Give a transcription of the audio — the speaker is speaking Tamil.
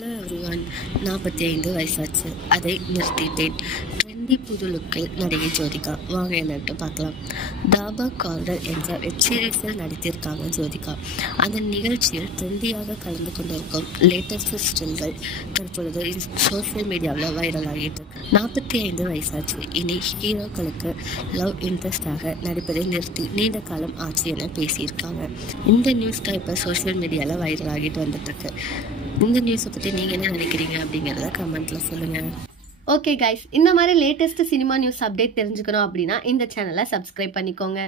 ஹலோ எவ்ரிவன், 45 வயசாச்சு, அதை நிறுத்திட்டேன். ட்ரெண்டி புது லுக்கில் நடிகை ஜோதிகா. வாங்க என்னட்டு பார்க்கலாம். தாபா கார்டர் என்ற வெப் சீரிஸில் நடித்திருக்காங்க ஜோதிகா. அந்த நிகழ்ச்சியில் ட்ரெண்டியாக கலந்து கொண்டிருக்கும் லேட்டஸ்ட் ஸ்டில்கள் தற்பொழுது சோசியல் மீடியாவில் வைரல் ஆகிட்டு இருக்கு. 45 வயசாச்சு, இனி ஹீரோக்களுக்கு லவ் இன்ட்ரெஸ்டாக நடிப்பதை நிறுத்தி நீண்ட காலம் ஆச்சு என பேசியிருக்காங்க. இந்த நியூஸ் தான் இப்போ சோசியல் மீடியாவில் வைரல் ஆகிட்டு வந்துட்டு இருக்கு. இந்த நியூஸை பற்றி நீங்கள் என்ன நினைக்கிறீங்க அப்படிங்கிறத கமெண்ட்டில் சொல்லுங்கள். ஓகே கைஸ், இந்த மாதிரி லேட்டஸ்ட் சினிமா நியூஸ் அப்டேட் தெரிஞ்சுக்கணும் அப்படின்னா இந்த சேனலை சப்ஸ்கிரைப் பண்ணிக்கோங்க.